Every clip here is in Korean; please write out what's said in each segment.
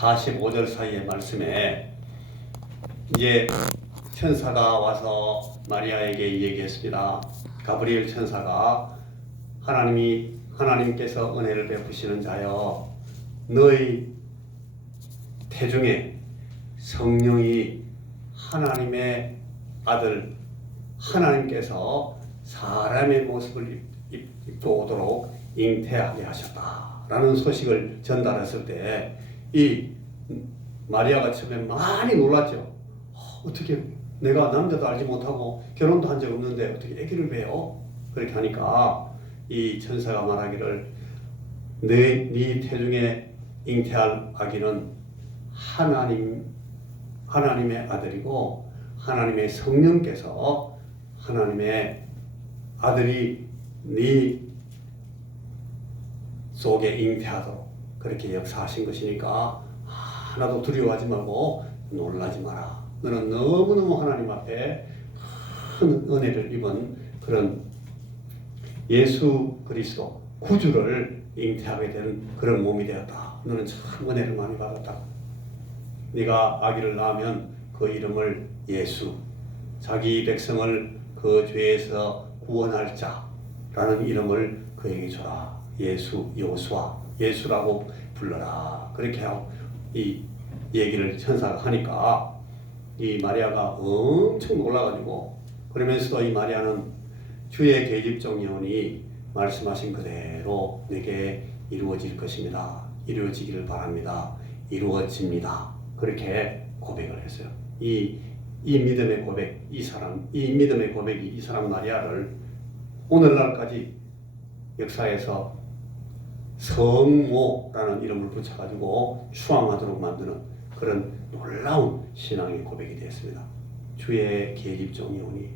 45절 사이의 말씀에 이제 천사가 와서 마리아에게 얘기했습니다. 가브리엘 천사가 하나님께서 은혜를 베푸시는 자여, 너희 태중에 성령이 하나님의 아들 하나님께서 사람의 모습을 입고 오도록 잉태하게 하셨다라는 소식을 전달했을 때 이 마리아가 처음에 많이 놀랐죠. 어떻게 내가 남자도 알지 못하고 결혼도 한 적 없는데 어떻게 아기를 배워? 그렇게 하니까 이 천사가 말하기를 네 태중에 잉태할 아기는 하나님의 아들이고 하나님의 성령께서 하나님의 아들이 네 속에 잉태하도록 그렇게 역사하신 것이니까 하나도 두려워하지 말고 놀라지 마라. 너는 너무너무 하나님 앞에 큰 은혜를 입은 그런 예수 그리스도 구주를 잉태하게 되는 그런 몸이 되었다. 너는 참 은혜를 많이 받았다. 네가 아기를 낳으면 그 이름을 예수, 자기 백성을 그 죄에서 구원할 자라는 이름을 그에게 줘라. 예수, 여호수아, 예수라고 불러라. 그렇게 하고 이 얘기를 천사가 하니까 이 마리아가 엄청 놀라가지고, 그러면서도 이 마리아는 주의 계집종 영혼이 말씀하신 그대로 내게 이루어질 것입니다. 이루어지기를 바랍니다. 이루어집니다. 그렇게 고백을 했어요. 이 믿음의 고백, 이 믿음의 고백이 이 사람 마리아를 오늘날까지 역사에서 성모라는 이름을 붙여가지고 추앙하도록 만드는 그런 놀라운 신앙의 고백이 되었습니다. 주의 계집종 영혼이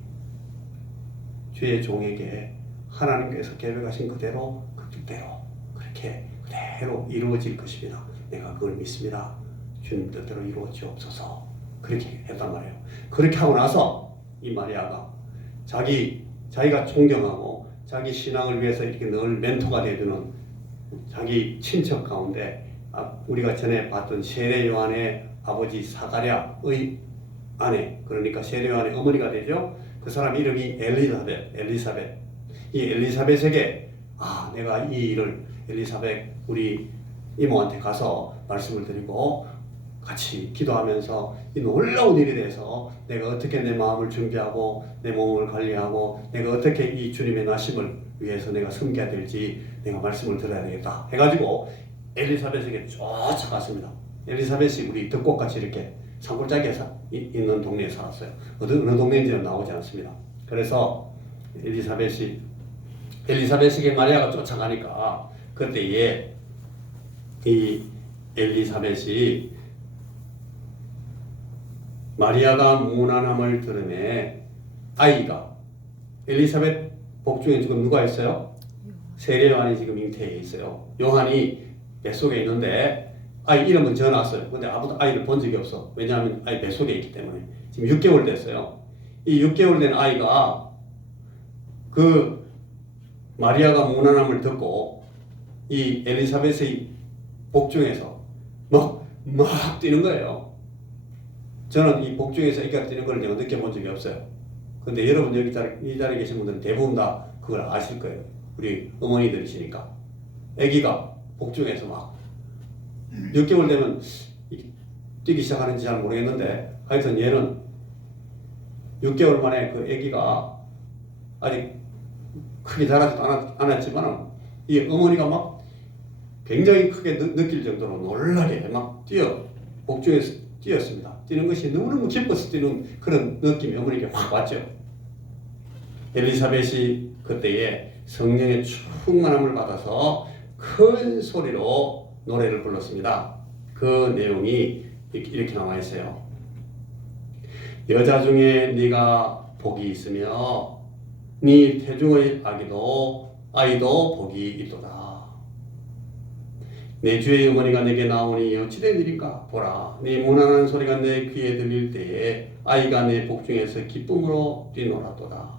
주의 종에게 하나님께서 계획하신 그대로 그 뜻대로 그렇게 그대로 이루어질 것입니다. 내가 그걸 믿습니다. 주님 뜻대로 이루어지옵소서. 그렇게 했단 말이에요. 그렇게 하고 나서 이 마리아가 자기가 존경하고 자기 신앙을 위해서 이렇게 늘 멘토가 되어주는 자기 친척 가운데 우리가 전에 봤던 세례 요한의 아버지 사가랴의 아내, 그러니까 세례 요한의 어머니가 되죠. 그 사람 이름이 엘리사벳. 이 엘리사벳에게 내가 이 일을 엘리사벳 우리 이모한테 가서 말씀을 드리고 같이 기도하면서 이 놀라운 일에 대해서 내가 어떻게 내 마음을 준비하고 내 몸을 관리하고 내가 어떻게 이 주님의 나심을 위해서 내가 섬겨야 될지 내가 말씀을 들어야 되겠다 해가지고 엘리사벳에게 쫓아갔습니다. 엘리사벳이 우리 덕곡같이 이렇게 산골짜기에 있는 동네에 살았어요. 어느 동네인지는 나오지 않습니다. 그래서 엘리사벳에게 마리아가 쫓아가니까 그때에 이 엘리사벳이 마리아가 무난함을 들으매 아이가, 엘리사벳 복중에 지금 누가 있어요? 세례 요한이 지금 잉태해 있어요. 요한이 뱃속에 있는데 아이 이름은 지어놨어요. 근데 아무도 아이를 본 적이 없어. 왜냐하면 아이 뱃속에 있기 때문에. 지금 6개월 됐어요. 이 6개월 된 아이가 그 마리아가 무난함을 듣고 이 엘리사벳의 복중에서 막 뛰는 거예요. 저는 이 복중에서 애기가 뛰는 걸 내가 느껴본 적이 없어요. 근데 여러분 여기 이 자리에 계신 분들은 대부분 다 그걸 아실 거예요. 우리 어머니들이시니까. 애기가 복중에서 막 6개월 되면 뛰기 시작하는지 잘 모르겠는데 하여튼 얘는 6개월 만에 그 애기가 아직 크게 자라지도 않았지만 이 어머니가 막 굉장히 크게 느낄 정도로 놀라게 막 복중에서 뛰었습니다. 뛰는 것이 너무너무 기뻐서 뛰는 그런 느낌이 어머니에게 확 왔죠. 엘리사벳이 그때에 성령의 충만함을 받아서 큰 소리로 노래를 불렀습니다. 그 내용이 이렇게 나와 있어요. 여자 중에 네가 복이 있으며 네 태중의 아이도 복이 있도다. 내 주의 어머니가 내게 나오니 어찌된 일인가? 보라, 네 무난한 소리가 내 귀에 들릴 때에 아이가 내 복중에서 기쁨으로 뛰놀았도다.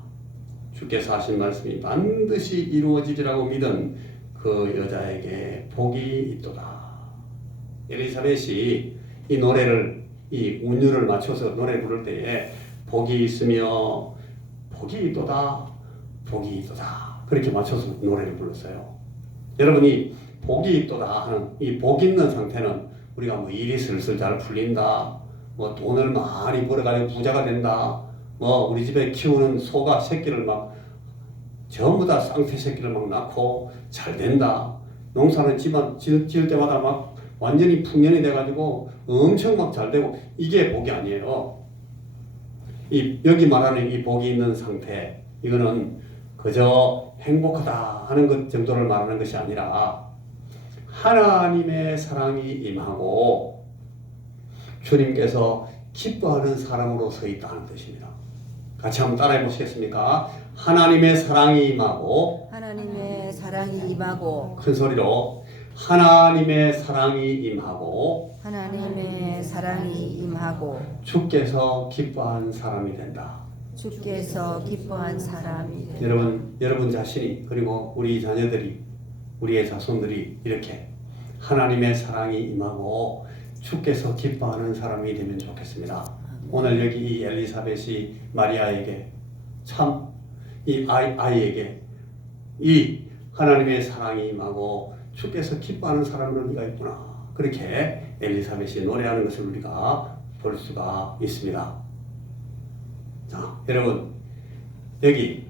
주께서 하신 말씀이 반드시 이루어지리라고 믿은 그 여자에게 복이 있도다. 엘리사벳이 이 노래를 이 운율을 맞춰서 노래 부를 때에 복이 있으며 복이 있도다 복이 있도다 그렇게 맞춰서 노래를 불렀어요. 여러분이 복이 있도다 하는 이 복 있는 상태는 우리가 뭐 일이 슬슬 잘 풀린다, 뭐 돈을 많이 벌어가지고 부자가 된다, 뭐 우리 집에 키우는 소가 새끼를 막 전부 다 쌍태 새끼를 막 낳고 잘 된다, 농사는 지을 때마다 막 완전히 풍년이 돼가지고 엄청 막 잘 되고, 이게 복이 아니에요. 여기 말하는 이 복이 있는 상태, 이거는 그저 행복하다 하는 것 정도를 말하는 것이 아니라 하나님의 사랑이 임하고 주님께서 기뻐하는 사람으로 서 있다는 뜻입니다. 같이 한번 따라해 보시겠습니까? 하나님의 사랑이 임하고, 하나님의 사랑이 임하고, 큰 소리로 하나님의 사랑이 임하고, 하나님의 사랑이 임하고, 주께서 기뻐한 사람이 된다. 주께서 기뻐한 사람이 된다. 여러분 자신이, 그리고 우리 자녀들이, 우리의 자손들이 이렇게 하나님의 사랑이 임하고 주께서 기뻐하는 사람이 되면 좋겠습니다. 오늘 여기 이 엘리사벳이 마리아에게 참 이 아이에게 이 하나님의 사랑이 임하고 주께서 기뻐하는 사람으로 네가 있구나, 그렇게 엘리사벳이 노래하는 것을 우리가 볼 수가 있습니다. 자, 여러분, 여기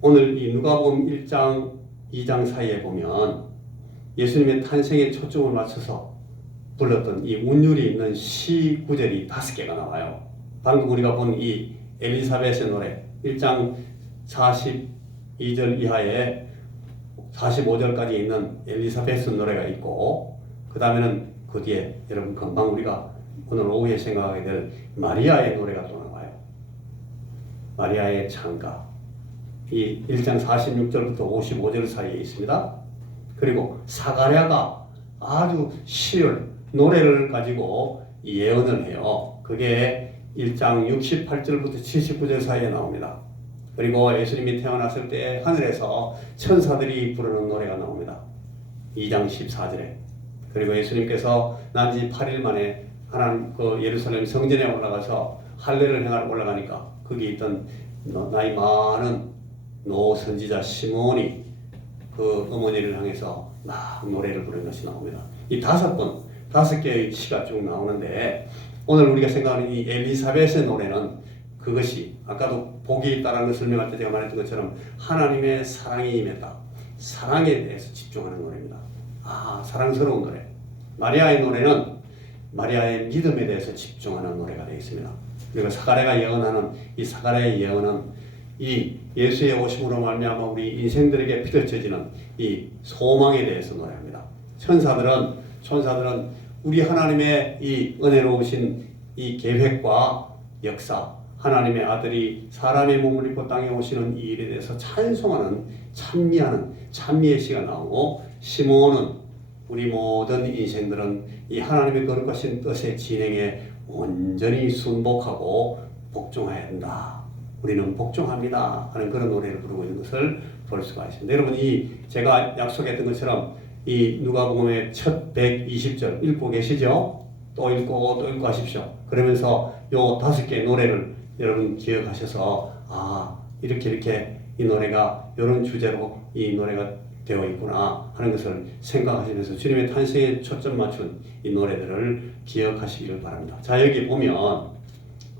오늘 이 누가복음 1장 2장 사이에 보면 예수님의 탄생에 초점을 맞춰서 불렀던 이 운율이 있는 시 구절이 5개가 나와요. 방금 우리가 본 이 엘리사벳의 노래 1장 42절 이하에 45절까지 있는 엘리사벳의 노래가 있고, 그 다음에는 그 뒤에 여러분 금방 우리가 오늘 오후에 생각하게 될 마리아의 노래가 또 나와요. 마리아의 찬가, 이 1장 46절부터 55절 사이에 있습니다. 그리고 사가랴가 아주 시를, 노래를 가지고 예언을 해요. 그게 1장 68절부터 79절 사이에 나옵니다. 그리고 예수님이 태어났을 때 하늘에서 천사들이 부르는 노래가 나옵니다. 2장 14절에. 그리고 예수님께서 난지 8일 만에 하나님 그 예루살렘 성전에 올라가서 할례를 행하러 올라가니까 거기 있던 나이 많은 노 선지자 시몬이 그 어머니를 향해서 막 노래를 부르는 것이 나옵니다. 이 5개의 시가 쭉 나오는데, 오늘 우리가 생각하는 이 엘리사벳의 노래는 그것이 아까도 복이 있다는 걸 설명할 때 제가 말했던 것처럼 하나님의 사랑이 임했다, 사랑에 대해서 집중하는 노래입니다. 아, 사랑스러운 노래. 마리아의 노래는 마리아의 믿음에 대해서 집중하는 노래가 되어 있습니다. 그리고 사가랴가 예언하는 이 사가랴의 예언은 이 예수의 오심으로 말미암아 우리 인생들에게 펼쳐지는 이 소망에 대해서 노래합니다. 천사들은 우리 하나님의 이 은혜로우신 이 계획과 역사, 하나님의 아들이 사람의 몸을 입고 땅에 오시는 이 일에 대해서 찬송하는, 찬미의 시가 나오고, 시몬은 우리 모든 인생들은 이 하나님의 거룩하신 뜻의 진행에 온전히 순복하고 복종해야 한다, 우리는 복종합니다 하는 그런 노래를 부르고 있는 것을 볼 수가 있습니다. 여러분, 제가 약속했던 것처럼 이 누가복음의 첫 120절 읽고 계시죠? 또 읽고 하십시오. 그러면서 요 5개의 노래를 여러분 기억하셔서, 이렇게 이 노래가 이런 주제로 이 노래가 되어 있구나 하는 것을 생각하시면서 주님의 탄생에 초점 맞춘 이 노래들을 기억하시기를 바랍니다. 자, 여기 보면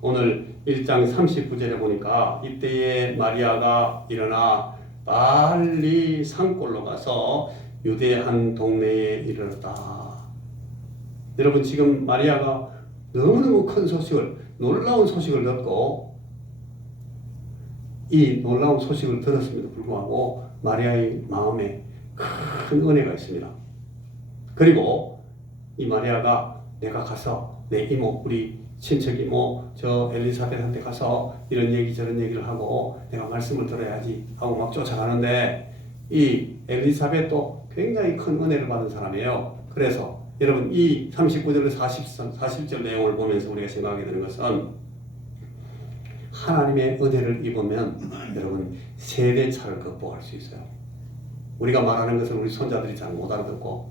오늘 1장 39절에 보니까 이때에 마리아가 일어나 빨리 산골로 가서 유대 한 동네에 이르렀다. 여러분, 지금 마리아가 너무너무 큰 소식을, 놀라운 소식을 듣고, 이 놀라운 소식을 들었음에도 불구하고 마리아의 마음에 큰 은혜가 있습니다. 그리고 이 마리아가 내가 가서 내 이모, 우리 친척 이모 저 엘리사벳한테 가서 이런 얘기 저런 얘기를 하고 내가 말씀을 들어야지 하고 막 쫓아가는데, 이 엘리사벳도 굉장히 큰 은혜를 받은 사람이에요. 그래서 여러분, 이 39절에서 40절 내용을 보면서 우리가 생각하게 되는 것은, 하나님의 은혜를 입으면 여러분 세대차를 극복할 수 있어요. 우리가 말하는 것을 우리 손자들이 잘 못 알아듣고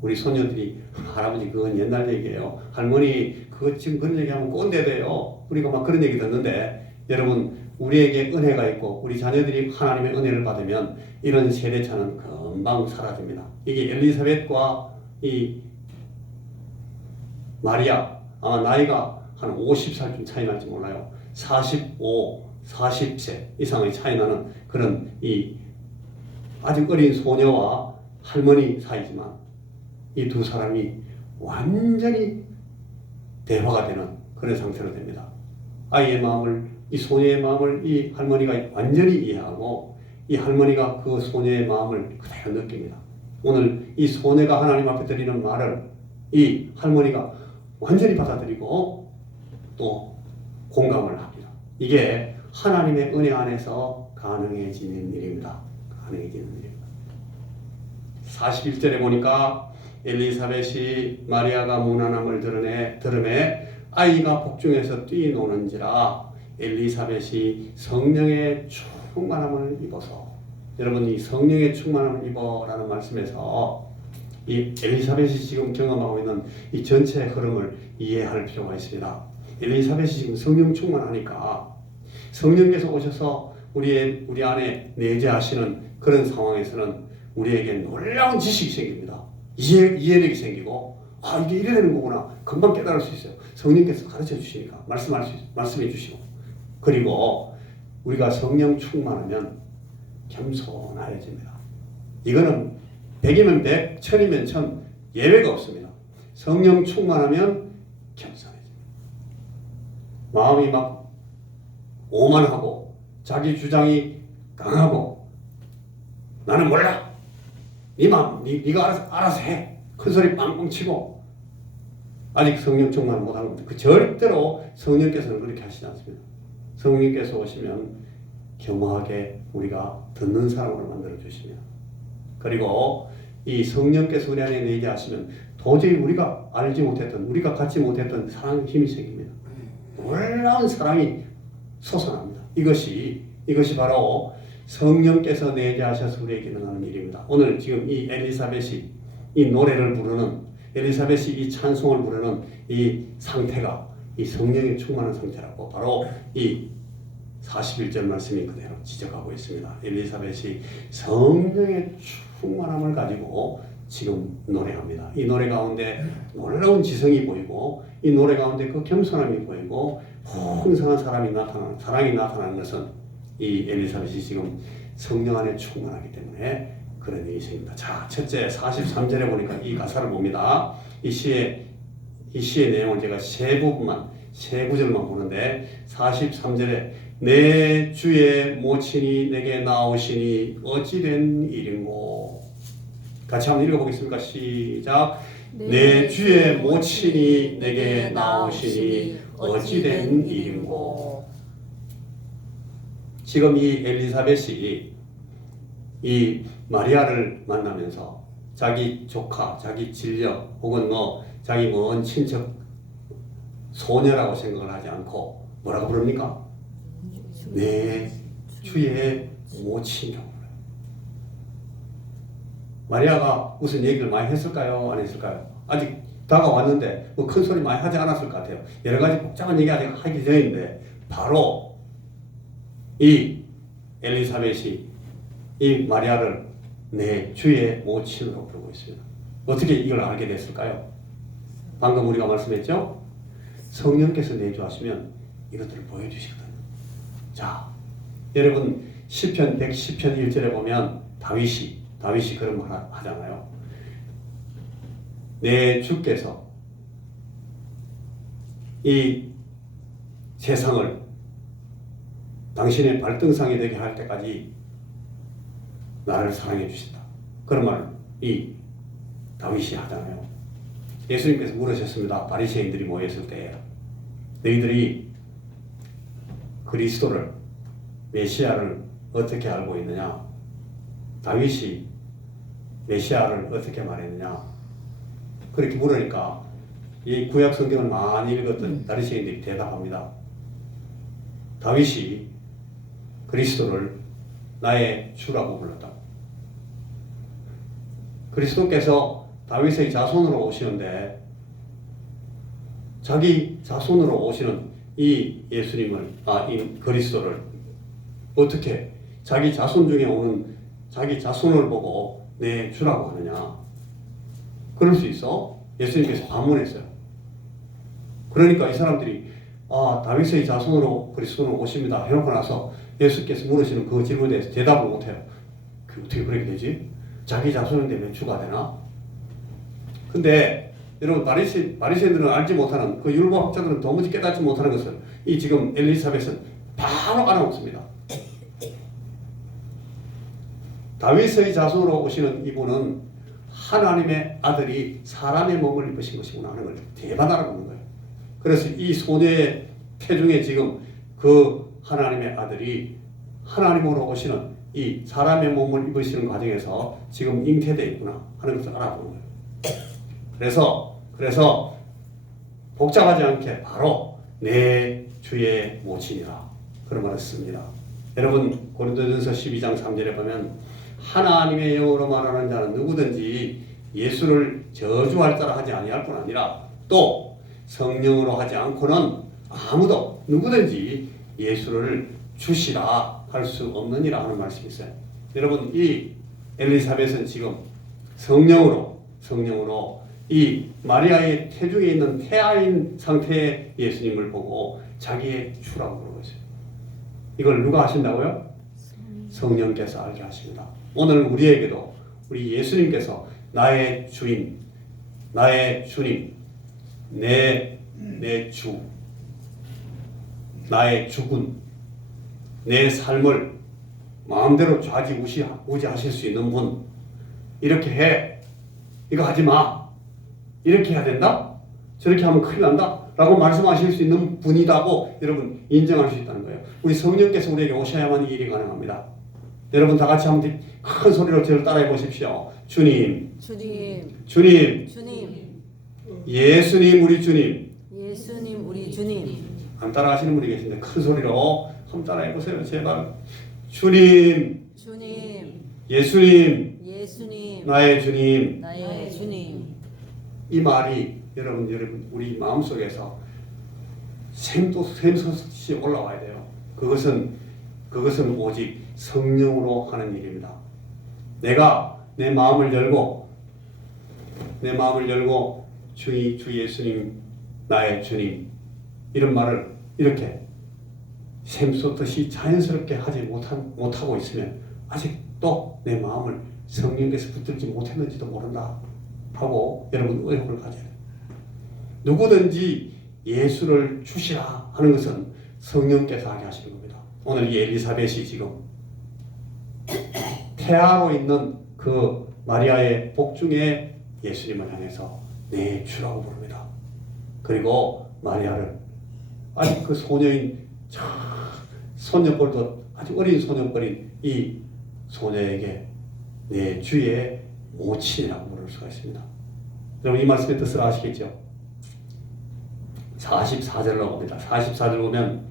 우리 소녀들이 할아버지 그건 옛날 얘기예요. 할머니 그거 지금 그런 얘기하면 꼰대 돼요. 우리가 막 그런 얘기 듣는데 여러분 우리에게 은혜가 있고 우리 자녀들이 하나님의 은혜를 받으면 이런 세대차는 금방 사라집니다. 이게 엘리사벳과 이 마리아 아마 나이가 한 50살쯤 차이 날지 몰라요. 45, 40세 이상의 차이 나는 그런 이 아직 어린 소녀와 할머니 사이지만 이 두 사람이 완전히 대화가 되는 그런 상태로 됩니다. 아이의 마음을, 이 소녀의 마음을 이 할머니가 완전히 이해하고 이 할머니가 그 소녀의 마음을 그대로 느낍니다. 오늘 이 소녀가 하나님 앞에 드리는 말을 이 할머니가 완전히 받아들이고 또 공감을 합니다. 이게 하나님의 은혜 안에서 가능해지는 일입니다. 가능해지는 일입니다. 41절에 보니까 엘리사벳이 마리아가 무난함을 들음에 아이가 복중에서 뛰노는지라 엘리사벳이 성령의 충만함을 입어서 여러분 이 성령의 충만함을 입어라는 말씀에서 이 엘리사벳이 지금 경험하고 있는 이 전체 흐름을 이해할 필요가 있습니다. 엘리사벳이 지금 성령 충만하니까 성령께서 오셔서 우리 안에 내재하시는 그런 상황에서는 우리에게 놀라운 지식이 생깁니다. 이해력이 생기고 이게 이래야 되는 거구나 금방 깨달을 수 있어요. 성령께서 가르쳐 주시니까 말씀해 주시고 그리고 우리가 성령 충만하면 겸손해집니다. 이거는 100이면 100, 1000이면 1000 예외가 없습니다. 성령 충만하면 겸손해집니다. 마음이 막 오만하고 자기 주장이 강하고 나는 몰라 네 마음 네가 알아서 해 큰소리 빵빵 치고 아직 성령 충만을 못하는 겁니다. 그 절대로 성령께서는 그렇게 하시지 않습니다. 성령께서 오시면 겸허하게 우리가 듣는 사람으로 만들어 주십니다. 그리고 이 성령께서 우리 안에 내재하시면 도저히 우리가 알지 못했던 우리가 갖지 못했던 사랑의 힘이 생깁니다. 놀라운 사랑이 솟아납니다. 이것이 바로 성령께서 내재하셔서 우리에게 일어나는 일입니다. 오늘 지금 이 엘리사벳이 이 노래를 부르는 엘리사벳이 이 찬송을 부르는 이 상태가 이 성령에 충만한 상태라고 바로 이 41절 말씀이 그대로 지적하고 있습니다. 엘리사벳이 성령의 충만함을 가지고 지금 노래합니다. 이 노래 가운데 놀라운 지성이 보이고 이 노래 가운데 그 겸손함이 보이고 풍성한 사랑이 나타나는 것은 이 엘리사벳이 지금 성령 안에 충만하기 때문에 그런 일이 생깁니다. 자, 첫째 43절에 보니까 이 가사를 봅니다. 이 시의 내용은 제가 세 구절만 보는데 43절에 내 주의 모친이 내게 나오시니 어찌된 일인고. 같이 한번 읽어보겠습니까? 시작. 내 주의 모친이 내게 나오시니 어찌된 일인고. 지금 이 엘리사벳이 이 마리아를 만나면서 자기 조카, 자기 진력 혹은 자기 먼 친척 소녀라고 생각을 하지 않고 뭐라고 부릅니까? 내 주의 모친이라고 불러요. 마리아가 무슨 얘기를 많이 했을까요? 안 했을까요? 아직 다가왔는데 뭐 큰 소리 많이 하지 않았을 것 같아요. 여러 가지 복잡한 얘기 아직 하기 전인데 바로 이 엘리사벳이 이 마리아를 내 주의 모친으로 부르고 있습니다. 어떻게 이걸 알게 됐을까요? 방금 우리가 말씀했죠? 성령께서 내주하시면 이것들을 보여주시거든요. 자, 여러분 시편 110편 1절에 보면 다윗이 그런 말 하잖아요. 내 주께서 이 세상을 당신의 발등상이 되게 할 때까지 나를 사랑해 주신다. 그런 말을 이 다윗이 하잖아요. 예수님께서 물으셨습니다. 바리새인들이 모였을 때 너희들이 그리스도를 메시아를 어떻게 알고 있느냐? 다윗이 메시아를 어떻게 말했느냐? 그렇게 물으니까 이 구약 성경을 많이 읽었던 바리새인들이 대답합니다. 다윗이 그리스도를 나의 주라고 불렀다. 그리스도께서 다윗의 자손으로 오시는데 자기 자손으로 오시는 이 예수님을 이 그리스도를 어떻게 자기 자손 중에 오는 자기 자손을 보고 내 주라고 하느냐? 그럴 수 있어? 예수님께서 반문했어요. 그러니까 이 사람들이 다윗의 자손으로 그리스도는 오십니다 해놓고 나서 예수께서 물으시는 그 질문에 대해서 대답을 못해요. 어떻게 그렇게 되지? 자기 자손인데 왜 주가 되나? 근데 여러분 바리새인들은 알지 못하는 그 율법학자들은 도무지 깨닫지 못하는 것을 이 지금 엘리사벳은 바로 알아먹습니다. 다윗의 자손으로 오시는 이분은 하나님의 아들이 사람의 몸을 입으신 것이구나 하는 걸 대반 알아보는 거예요. 그래서 이 소녀의 태중에 지금 그 하나님의 아들이 하나님으로 오시는 이 사람의 몸을 입으시는 과정에서 지금 잉태되어 있구나 하는 것을 알아보는 거예요. 그래서 복잡하지 않게 바로 내 주의 모친이라 그런 말을 씁니다. 여러분 고린도전서 12장 3절에 보면 하나님의 영으로 말하는 자는 누구든지 예수를 저주할 자라 하지 아니할 뿐 아니라 또 성령으로 하지 않고는 아무도 누구든지 예수를 주시라 할 수 없느니라 하는 말씀이 있어요. 여러분 이 엘리사벳은 지금 성령으로 이 마리아의 태중에 있는 태아인 상태의 예수님을 보고 자기의 주라고 부르고 있어요. 이걸 누가 하신다고요? 성령께서 알게 하십니다. 오늘 우리에게도 우리 예수님께서 나의 주인, 나의 주님, 내 주, 나의 주군, 내 삶을 마음대로 좌지우지하실 수 있는 분, 이렇게 해, 이거 하지 마, 이렇게 해야 된다, 저렇게 하면 큰일 난다 라고 말씀하실 수 있는 분이라고 여러분 인정할 수 있다는 거예요. 우리 성령께서 우리에게 오셔야만 이 일이 가능합니다. 여러분 다 같이 한번 큰 소리로 저를 따라해 보십시오. 주님, 예수님 우리 주님. 예수님 우리 주님. 안 따라하시는 분이 계신데 큰 소리로 한번 따라해 보세요. 제발. 주님, 예수님, 나의 주님. 이 말이 여러분 우리 마음속에서 샘솟이 올라와야 돼요. 그것은 오직 성령으로 하는 일입니다. 내가 내 마음을 열고 주 예수님 나의 주님 이런 말을 이렇게 샘솟듯이 자연스럽게 하지 못하고 있으면 아직도 내 마음을 성령께서 붙들지 못했는지도 모른다 하고 여러분 의혹을 가져야 돼요. 누구든지 예수를 주시라 하는 것은 성령께서 하게 하시는 겁니다. 오늘 이 엘리사벳이 지금 태아로 있는 그 마리아의 복중에 예수님을 향해서 내 주라고 부릅니다. 그리고 마리아를 아직 그 소녀인 소녀뻘도 아주 어린 소녀뻘인 이 소녀에게 내 주의 모친이라고 부를 수가 있습니다. 여러분 이 말씀의 뜻을 아시겠죠? 44절로 봅니다. 44절 보면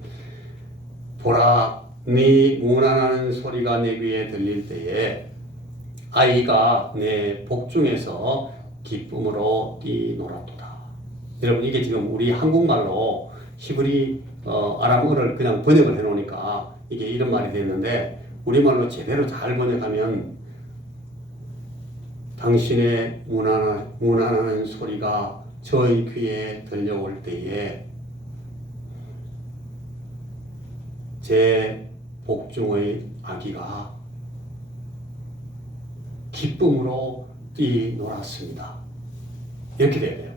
보라 네 문안하는 소리가 내 귀에 들릴 때에 아이가 내 복중에서 기쁨으로 뛰놀았도다. 여러분 이게 지금 우리 한국말로 히브리 아람어를 그냥 번역을 해놓으니까 이게 이런 말이 됐는데 우리말로 제대로 잘 번역하면 당신의 문안하는 소리가 저희 귀에 들려올 때에 제 복중의 아기가 기쁨으로 뛰놀았습니다. 이렇게 돼야 돼요.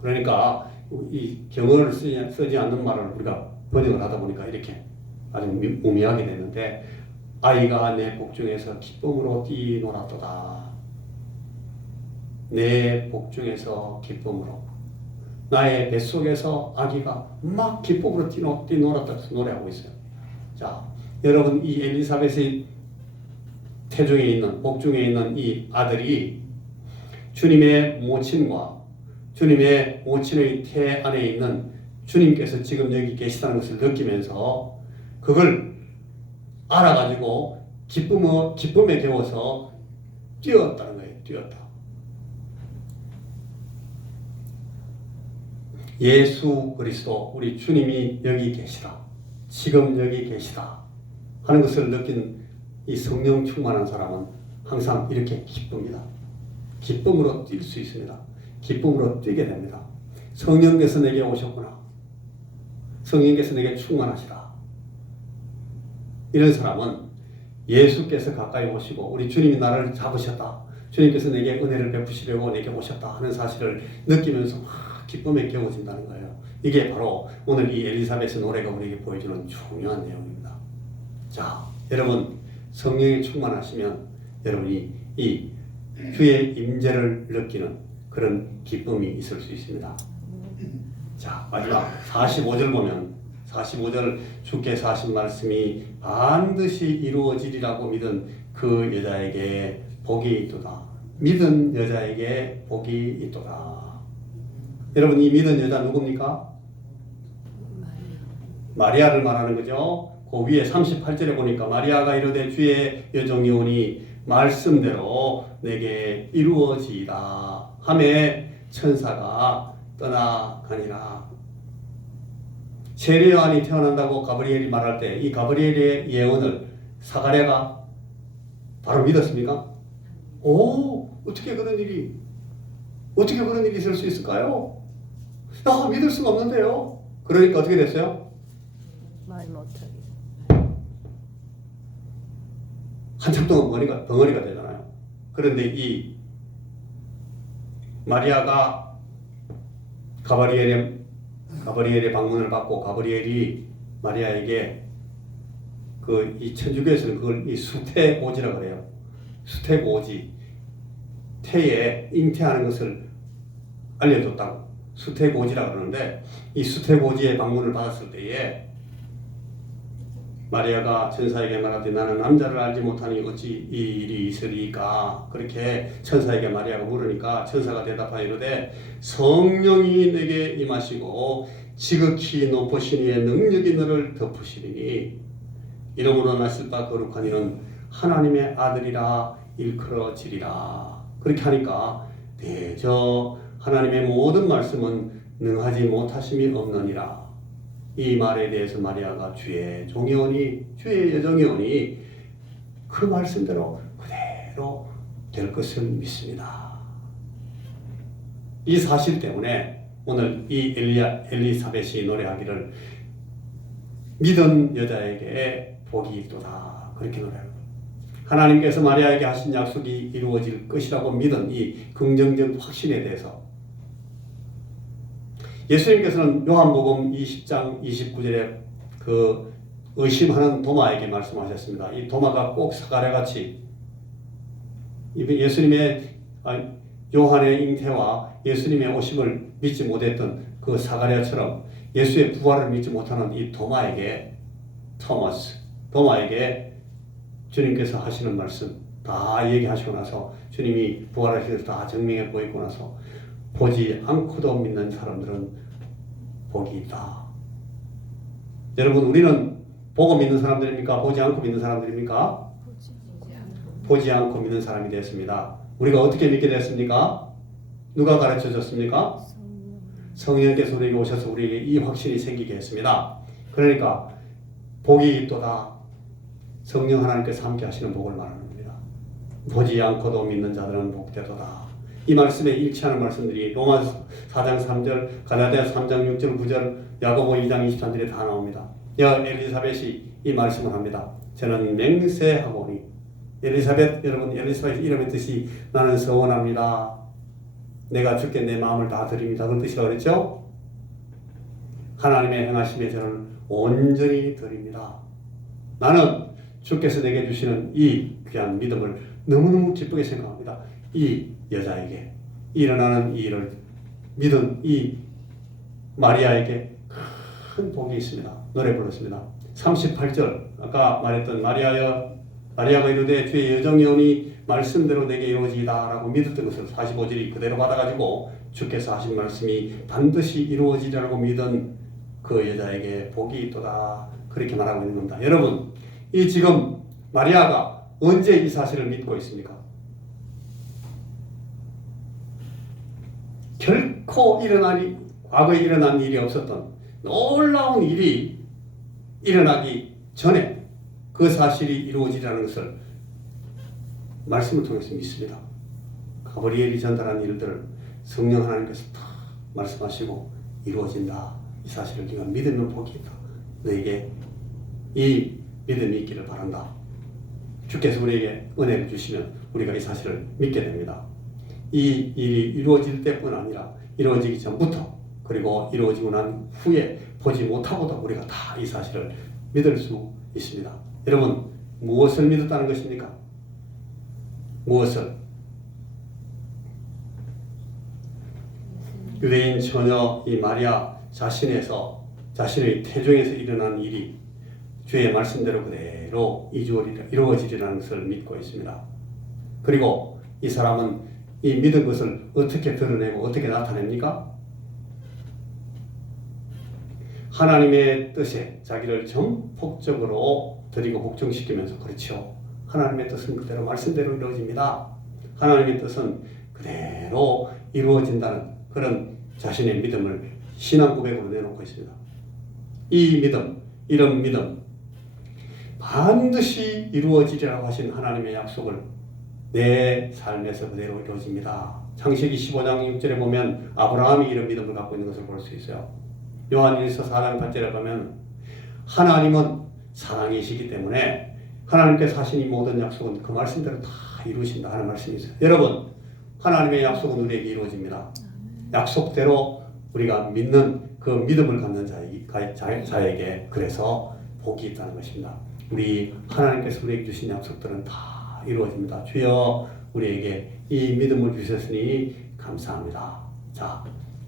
그러니까 이 경어를 쓰지 않는 말을 우리가 번역을 하다 보니까 이렇게 아주 우미하게 되는데 아이가 내 복중에서 기쁨으로 뛰놀았도다. 내 복중에서 기쁨으로 나의 뱃속에서 아기가 막 기쁨으로 뛰놀았다 노래하고 있어요. 자, 여러분 이 엘리사벳의 태중에 있는 복중에 있는 이 아들이 주님의 모친과 주님의 모친의 태 안에 있는 주님께서 지금 여기 계시다는 것을 느끼면서 그걸 알아가지고 기쁨에 겨워서 뛰었다는 거예요. 뛰었다. 예수 그리스도 우리 주님이 여기 계시다, 지금 여기 계시다 하는 것을 느낀 이 성령 충만한 사람은 항상 이렇게 기쁩니다. 기쁨으로 뛸 수 있습니다. 기쁨으로 뛰게 됩니다. 성령께서 내게 오셨구나, 성령께서 내게 충만하시다. 이런 사람은 예수께서 가까이 오시고 우리 주님이 나를 잡으셨다, 주님께서 내게 은혜를 베푸시려고 내게 오셨다 하는 사실을 느끼면서 막 기쁨에 겨워진다는 거예요. 이게 바로 오늘 이 엘리사벳의 노래가 우리에게 보여주는 중요한 내용입니다. 자, 여러분 성령이 충만하시면 여러분이 이 주의 임재를 느끼는 그런 기쁨이 있을 수 있습니다. 자, 마지막 45절 보면 45절 주께서 하신 말씀이 반드시 이루어지리라고 믿은 그 여자에게 복이 있도다. 믿은 여자에게 복이 있도다. 여러분 이 믿은 여자 누굽니까? 마리아를 말하는 거죠. 그 위에 38절에 보니까 마리아가 이르되 주의 여종이 오니 말씀대로 내게 이루어지이다 하매 천사가 떠나가니라. 세례 요한이 태어난다고 가브리엘이 말할 때 이 가브리엘의 예언을 사가랴가 바로 믿었습니까? 어떻게 그런 일이 있을 수 있을까요? 믿을 수가 없는데요. 그러니까 어떻게 됐어요? 말 못하게. 한참 동안 벙어리가 되잖아요. 그런데 이 마리아가 가브리엘의 방문을 받고 가브리엘이 마리아에게 이 천주교에서는 그걸 이 수태고지라고 그래요. 수태고지, 태에 잉태하는 것을 알려줬다고 수태고지라고 그러는데, 이 수태고지의 방문을 받았을 때에 마리아가 천사에게 말하되 나는 남자를 알지 못하니 어찌 이 일이 있으리까? 그렇게 천사에게 마리아가 물으니까 천사가 대답하여 이르되 성령이 내게 임하시고 지극히 높으신 이의 능력이 너를 덮으시리니 이러므로 나실 바 거룩한 이는 하나님의 아들이라 일컬어지리라. 그렇게 하니까 대저 하나님의 모든 말씀은 능하지 못하심이 없느니라. 이 말에 대해서 마리아가 주의 종이오니 주의 여종이오니 그 말씀대로 그대로 될 것을 믿습니다. 이 사실 때문에 오늘 이 엘리사벳이 노래하기를 믿은 여자에게 복이 있도다 그렇게 노래합니다. 하나님께서 마리아에게 하신 약속이 이루어질 것이라고 믿은 이 긍정적 확신에 대해서 예수님께서는 요한복음 20장 29절에 그 의심하는 도마에게 말씀하셨습니다. 이 도마가 꼭 사가랴같이 예수님의 요한의 잉태와 예수님의 오심을 믿지 못했던 그 사가랴처럼 예수의 부활을 믿지 못하는 이 도마에게 주님께서 하시는 말씀 다 얘기하시고 나서 주님이 부활하셔서 다 증명해 보이고 나서 보지 않고도 믿는 사람들은 복이 있다. 여러분 우리는 보고 믿는 사람들입니까? 보지 않고 믿는 사람들입니까? 보지 않고 믿는 사람이 되었습니다. 우리가 어떻게 믿게 됐습니까? 누가 가르쳐 줬습니까? 성령께서 우리에게 오셔서 우리에게 이 확신이 생기게 했습니다. 그러니까 복이 있도다. 성령 하나님께서 함께 하시는 복을 말하는 겁니다. 보지 않고도 믿는 자들은 복되도다. 이 말씀에 일치하는 말씀들이 로마서 4장 3절, 갈라디아 3장 6절, 9절, 야고보 2장 23절에 다 나옵니다. 엘리사벳이 이 말씀을 합니다. 저는 맹세하오니 여러분 엘리사벳 이름의 뜻이 나는 서원합니다. 내가 주께 내 마음을 다 드립니다. 그런 뜻이라고 그랬죠? 하나님의 행하심에 저는 온전히 드립니다. 나는 주께서 내게 주시는 이 귀한 믿음을 너무너무 기쁘게 생각합니다. 이 여자에게 일어나는 이 일을 믿은 이 마리아에게 큰 복이 있습니다. 노래 불렀습니다. 38절 아까 말했던 마리아가 이르되 주의 여종이 오니 말씀대로 내게 이루어지이다 라고 믿었던 것을 45절이 그대로 받아가지고 주께서 하신 말씀이 반드시 이루어지리라고 믿은 그 여자에게 복이 있도다 그렇게 말하고 있는 겁니다. 여러분 이 지금 마리아가 언제 이 사실을 믿고 있습니까? 결코 과거에 일어난 일이 없었던 놀라운 일이 일어나기 전에 그 사실이 이루어지라는 것을 말씀을 통해서 믿습니다. 가브리엘이 전달한 일들을 성령 하나님께서 다 말씀하시고 이루어진다. 이 사실을 네가 믿으면 복이 있다. 너에게 이 믿음이 있기를 바란다. 주께서 우리에게 은혜를 주시면 우리가 이 사실을 믿게 됩니다. 이 일이 이루어질 때뿐 아니라 이루어지기 전부터 그리고 이루어지고 난 후에 보지 못하고도 우리가 다 이 사실을 믿을 수 있습니다. 여러분 무엇을 믿었다는 것입니까? 무엇을? 유대인 처녀 이 마리아 자신의 태중에서 일어난 일이 주의 말씀대로 그대로 이루어지리라는 것을 믿고 있습니다. 그리고 이 사람은 이 믿은 것을 어떻게 드러내고 어떻게 나타냅니까? 하나님의 뜻에 자기를 전폭적으로 드리고 복종시키면서 그렇죠. 하나님의 뜻은 그대로 말씀대로 이루어집니다. 하나님의 뜻은 그대로 이루어진다는 그런 자신의 믿음을 신앙 고백으로 내놓고 있습니다. 이 믿음, 이런 믿음 반드시 이루어지리라고 하신 하나님의 약속을 내 삶에서 그대로 이루어집니다. 창세기 15장 6절에 보면 아브라함이 이런 믿음을 갖고 있는 것을 볼 수 있어요. 요한일서 4장 8절에 보면 하나님은 사랑이시기 때문에 하나님께서 하신 이 모든 약속은 그 말씀대로 다 이루신다 하는 말씀이 있어요. 여러분 하나님의 약속은 우리에게 이루어집니다. 약속대로 우리가 믿는 그 믿음을 갖는 자에게 그래서 복이 있다는 것입니다. 우리 하나님께서 우리에게 주신 약속들은 다 이루어집니다. 주여 우리에게 이 믿음을 주셨으니 감사합니다. 자,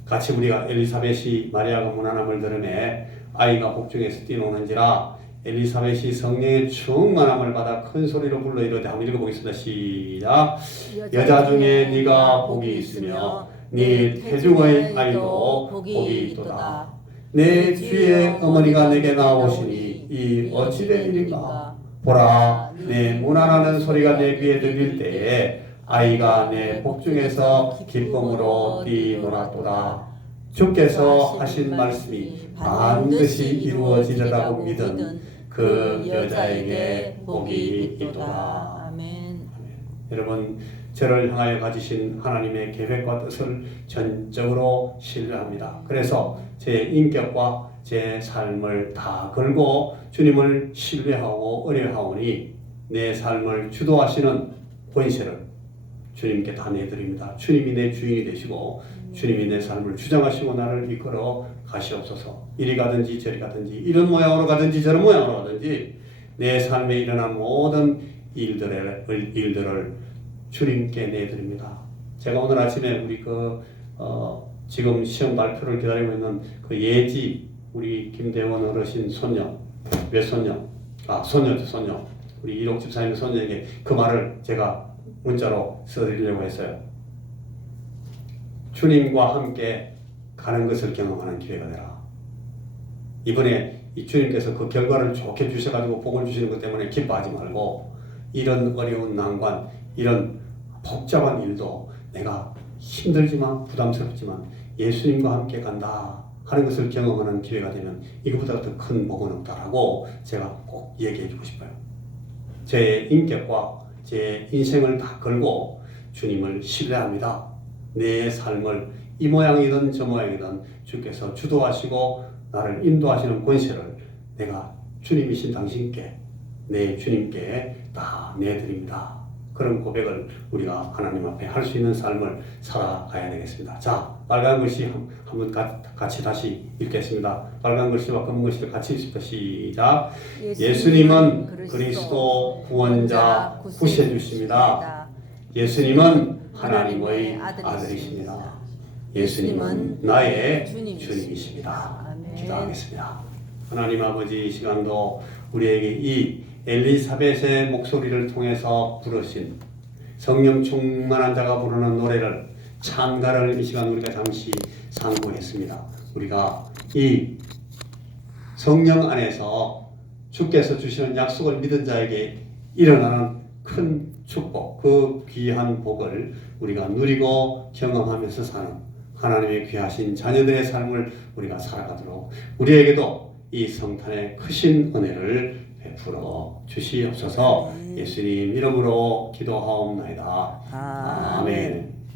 같이 우리가 엘리사벳이 마리아가 문안함을 들음에 아이가 복중에서 뛰노는지라 엘리사벳이 성령의 충만함을 받아 큰 소리로 불러 이르되 한번 읽어보겠습니다. 시작. 여자 중에 네가 복이 있으며 네 태중의 아이도 복이 있도다. 내 주의 어머니가 내게 나오시니 이 어찌 된 일인가. 보라 내 문안하는 소리가 내 귀에 들릴 때에 아이가 내 복중에서 기쁨으로 뛰놀았도다. 주께서 하신 말씀이 반드시 이루어지리라고 믿은 그 여자에게 복이 있도다. 아멘. 여러분 저를 향하여 가지신 하나님의 계획과 뜻을 전적으로 신뢰합니다. 그래서 제 인격과 제 삶을 다 걸고 주님을 신뢰하고 의뢰하오니 내 삶을 주도하시는 권세를 주님께 다 내드립니다. 주님이 내 주인이 되시고 주님이 내 삶을 주장하시고 나를 이끌어 가시옵소서. 이리 가든지 저리 가든지 이런 모양으로 가든지 저런 모양으로 가든지 내 삶에 일어난 모든 일들을 주님께 내드립니다. 제가 오늘 아침에 우리 지금 시험 발표를 기다리고 있는 그 예지 우리 김대원 어르신 손녀 외손녀 손녀 우리 이록 집사님의 손녀에게 그 말을 제가 문자로 써드리려고 했어요. 주님과 함께 가는 것을 경험하는 기회가 되라. 이번에 이 주님께서 그 결과를 좋게 주셔가지고 복을 주시는 것 때문에 기뻐하지 말고 이런 어려운 난관, 이런 복잡한 일도 내가 힘들지만 부담스럽지만 예수님과 함께 간다 하는 것을 경험하는 기회가 되면 이것보다 더 큰 복은 없다라고 제가 꼭 얘기해 주고 싶어요. 제 인격과 제 인생을 다 걸고 주님을 신뢰합니다. 내 삶을 이 모양이든 저 모양이든 주께서 주도하시고 나를 인도하시는 권세를 내가 주님이신 당신께 내 주님께 다 내드립니다. 그런 고백을 우리가 하나님 앞에 할 수 있는 삶을 살아가야 되겠습니다. 자, 빨간 글씨 한번 같이 다시 읽겠습니다. 빨간 글씨와 검은 글씨를 같이 읽습니다. 시작. 예수님은 그리스도 구원자 구세주십니다. 예수님은 하나님의 아들이십니다. 예수님은 나의 주님이십니다. 기도하겠습니다. 하나님 아버지, 이 시간도 우리에게 이 엘리사벳의 목소리를 통해서 부르신 성령 충만한 자가 부르는 노래를 찬가를 이 시간 우리가 잠시 상고했습니다. 우리가 이 성령 안에서 주께서 주시는 약속을 믿은 자에게 일어나는 큰 축복, 그 귀한 복을 우리가 누리고 경험하면서 사는 하나님의 귀하신 자녀들의 삶을 우리가 살아가도록 우리에게도 이 성탄의 크신 은혜를 베풀어 주시옵소서. 예수님 이름으로 기도하옵나이다. 아멘.